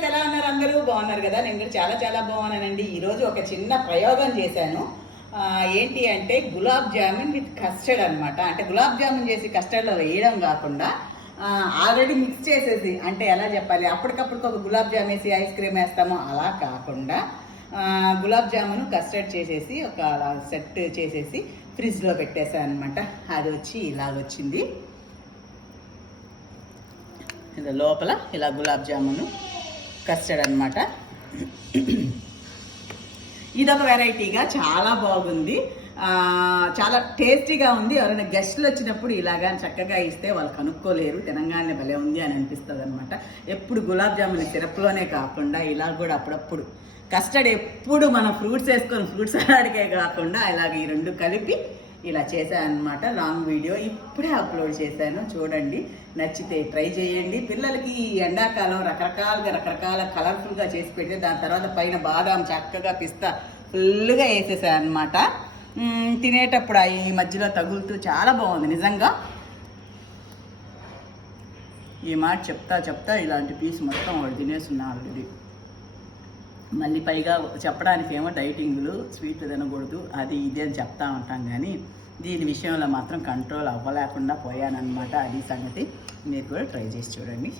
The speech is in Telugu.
గైస్, ఎలా ఉన్నారు? అందరూ బాగున్నారు కదా? నేను కూడా చాలా చాలా బాగున్నానండి. ఈరోజు ఒక చిన్న ప్రయోగం చేశాను. ఏంటి అంటే గులాబ్ జామున్ విత్ కస్టర్డ్ అనమాట. అంటే గులాబ్ జామున్ చేసి కస్టర్డ్లో వేయడం కాకుండా ఆల్రెడీ మిక్స్ చేసేసి, అంటే ఎలా చెప్పాలి, అప్పటికప్పుడు ఒక గులాబ్ జామ్ వేసి ఐస్ క్రీమ్ వేస్తామో అలా కాకుండా గులాబ్ జామున్ కస్టర్డ్ చేసేసి ఒక సెట్ చేసేసి ఫ్రిడ్జ్లో పెట్టేసాను అనమాట. అది వచ్చి ఇలాగొచ్చింది. ఇది లోపల ఇలా గులాబ్ జామును కస్టర్డ్ అనమాట. ఇదొక వెరైటీగా చాలా బాగుంది, చాలా టేస్టీగా ఉంది. ఎవరైనా గెస్ట్లు వచ్చినప్పుడు ఇలాగా చక్కగా ఇస్తే వాళ్ళు కనుక్కోలేరు, తినంగానే భలే ఉంది అని అనిపిస్తుంది అనమాట. ఎప్పుడు గులాబ్ జామున్ సిరప్లోనే కాకుండా ఇలా కూడా అప్పుడప్పుడు కస్టర్డ్, ఎప్పుడు మనం ఫ్రూట్స్ వేసుకొని ఫ్రూట్స్ సలాడ్కే కాకుండా ఇలాగ ఈ రెండు కలిపి ఇలా చేశాను అనమాట. లాంగ్ వీడియో ఇప్పుడే అప్లోడ్ చేశాను, చూడండి. నచ్చితే ట్రై చేయండి. పిల్లలకి ఈ ఎండాకాలం రకరకాల కలర్ఫుల్గా చేసి పెట్టి దాని తర్వాత పైన బాదాం చక్కగా పిస్తా ఫుల్గా వేసేసాను అనమాట. తినేటప్పుడు ఈ మధ్యలో తగులుతూ చాలా బాగుంది నిజంగా. ఈ మాట చెప్తా ఇలాంటి పీస్ మొత్తం వాడు తినేస్తున్నా ఆల్రెడీ. మళ్ళీ పైగా చెప్పడానికి ఏమో డైటింగ్లు, స్వీట్లు తినకూడదు, అది ఇది అని చెప్తా ఉంటాం, కానీ దీని విషయంలో మాత్రం కంట్రోల్ అవ్వలేకుండా పోయానన్నమాట. అది సంగతి. మీరు కూడా ట్రై చేసి చూడండి.